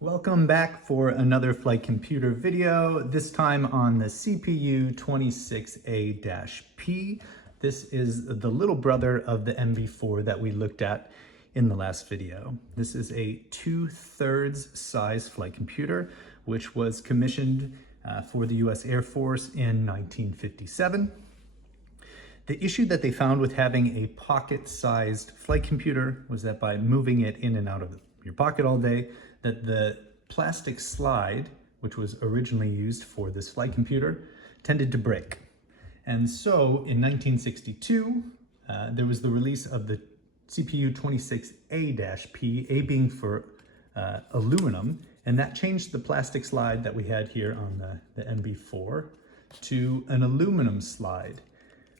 Welcome back for another flight computer video, this time on the CPU-26A-P. This is the little brother of the MB4 that we looked at in the last video. This is a 2/3 size flight computer, which was commissioned for the US Air Force in 1957. The issue that they found with having a pocket-sized flight computer was that by moving it in and out of your pocket all day, that the plastic slide, which was originally used for this flight computer, tended to break. And so in 1962, there was the release of the CPU-26A-P, A being for aluminum, and that changed the plastic slide that we had here on the MB4 to an aluminum slide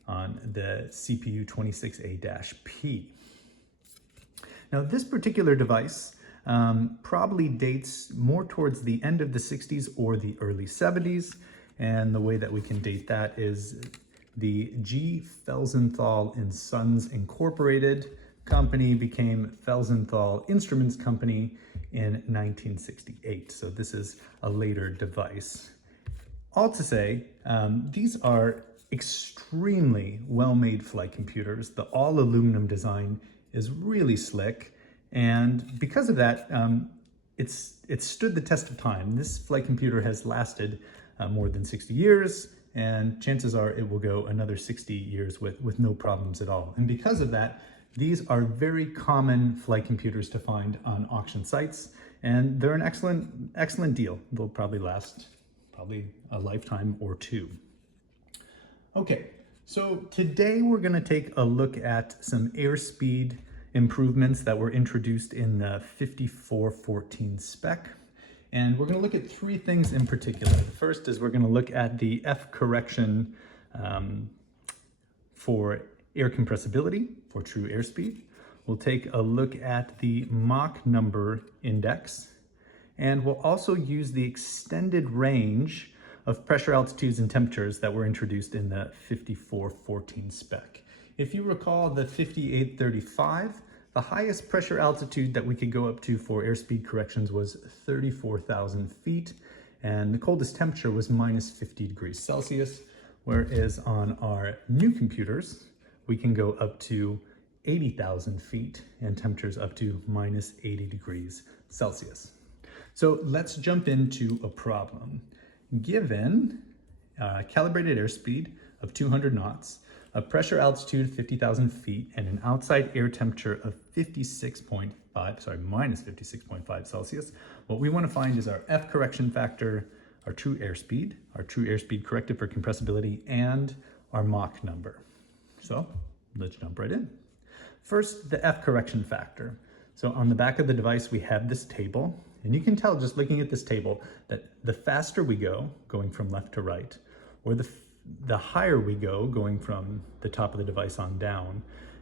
on the CPU-26A-P. Now this particular device probably dates more towards the end of the 60s or the early 70s. And the way that we can date that is the G. Felsenthal and Sons Incorporated company became Felsenthal Instruments Company in 1968. So this is a later device. All to say, these are extremely well-made flight computers. The all aluminum design is really slick. And because of that, it's stood the test of time. This flight computer has lasted more than 60 years, and chances are it will go another 60 years with no problems at all. And because of that, these are very common flight computers to find on auction sites, and they're an excellent deal. They'll probably last a lifetime or two. Okay, so today we're going to take a look at some airspeed improvements that were introduced in the 5414 spec. And we're going to look at three things in particular. The first is we're going to look at the F correction for air compressibility, for true airspeed. We'll take a look at the Mach number index, and we'll also use the extended range of pressure, altitudes, and temperatures that were introduced in the 5414 spec. If you recall the 5835, the highest pressure altitude that we could go up to for airspeed corrections was 34,000 feet, and the coldest temperature was -50 degrees Celsius, whereas on our new computers, we can go up to 80,000 feet and temperatures up to -80 degrees Celsius. So let's jump into a problem. Given calibrated airspeed of 200 knots, a pressure altitude of 50,000 feet, and an outside air temperature of -56.5 Celsius, what we want to find is our F correction factor, our true airspeed corrected for compressibility, and our Mach number. So let's jump right in. First, the F correction factor. So on the back of the device, we have this table, and you can tell just looking at this table that the faster we go, going from left to right, or the higher we go, going from the top of the device on down,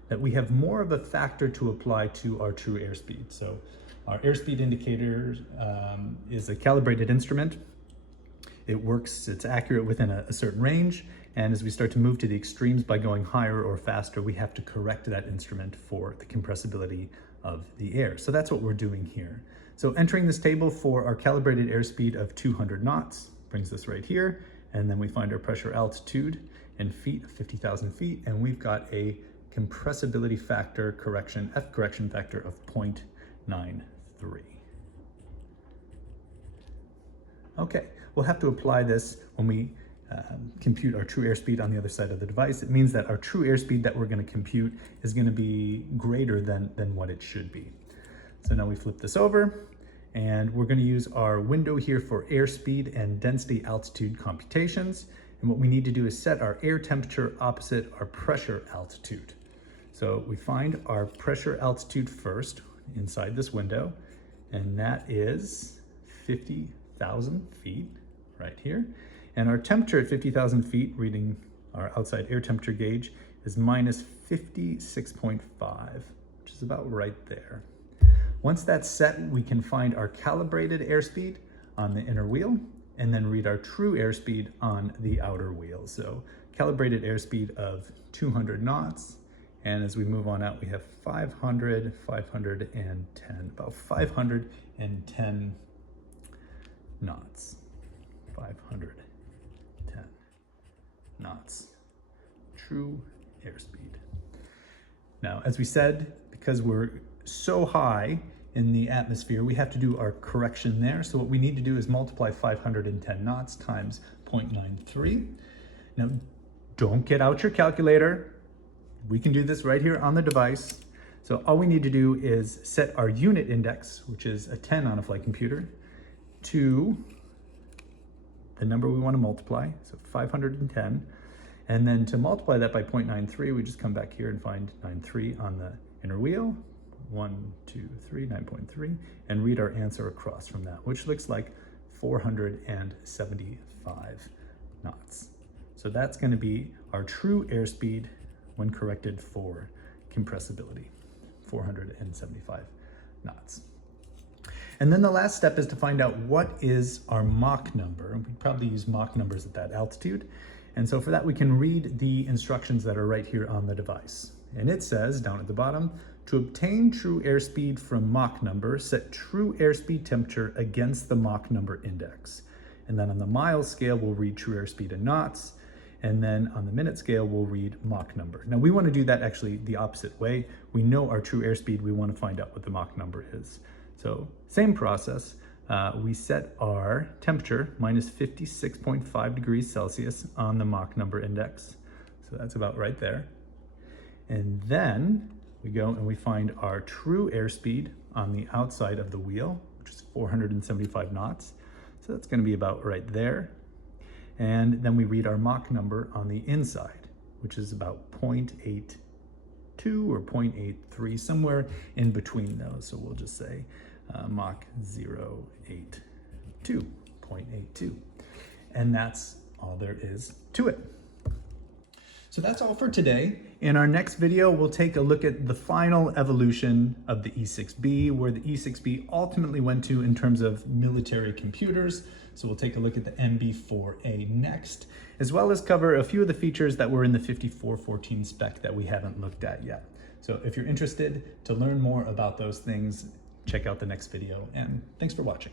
that we have more of a factor to apply to our true airspeed. So our airspeed indicator is a calibrated instrument. It works, it's accurate within a certain range, and as we start to move to the extremes by going higher or faster, we have to correct that instrument for the compressibility of the air. So that's what we're doing here. So entering this table for our calibrated airspeed of 200 knots brings us right here. And then we find our pressure altitude in feet, 50,000 feet, and we've got a compressibility factor correction, F correction factor of 0.93. Okay, we'll have to apply this when we compute our true airspeed on the other side of the device. It means that our true airspeed that we're going to compute is going to be greater than what it should be. So now we flip this over, and we're going to use our window here for airspeed and density altitude computations. And what we need to do is set our air temperature opposite our pressure altitude. So we find our pressure altitude first inside this window, and that is 50,000 feet right here. And our temperature at 50,000 feet, reading our outside air temperature gauge, is -56.5, which is about right there. Once that's set, we can find our calibrated airspeed on the inner wheel and then read our true airspeed on the outer wheel. So calibrated airspeed of 200 knots. And as we move on out, we have 510, about 510 knots. 510 knots. True airspeed. Now, as we said, because we're so high in the atmosphere, we have to do our correction there. So what we need to do is multiply 510 knots times 0.93. Now, don't get out your calculator. We can do this right here on the device. So all we need to do is set our unit index, which is a 10 on a flight computer, to the number we want to multiply, so 510. And then to multiply that by 0.93, we just come back here and find 9.3 on the inner wheel. 1, 2, 3, 9.3, and read our answer across from that, which looks like 475 knots. So that's going to be our true airspeed when corrected for compressibility, 475 knots. And then the last step is to find out what is our Mach number. We probably use Mach numbers at that altitude. And so for that, we can read the instructions that are right here on the device. And it says down at the bottom, to obtain true airspeed from Mach number, set true airspeed temperature against the Mach number index. And then on the mile scale, we'll read true airspeed in knots. And then on the minute scale, we'll read Mach number. Now we want to do that actually the opposite way. We know our true airspeed. We want to find out what the Mach number is. So same process. We set our temperature minus 56.5 degrees Celsius on the Mach number index. So that's about right there. And then we go and we find our true airspeed on the outside of the wheel, which is 475 knots. So that's going to be about right there. And then we read our Mach number on the inside, which is about 0.82 or 0.83, somewhere in between those. So we'll just say Mach 0.82, 0.82. And that's all there is to it. So that's all for today. In our next video, we'll take a look at the final evolution of the E-6B, where the E-6B ultimately went to in terms of military computers. So we'll take a look at the MB4A next, as well as cover a few of the features that were in the 5414 spec that we haven't looked at yet. So if you're interested to learn more about those things, check out the next video, and thanks for watching.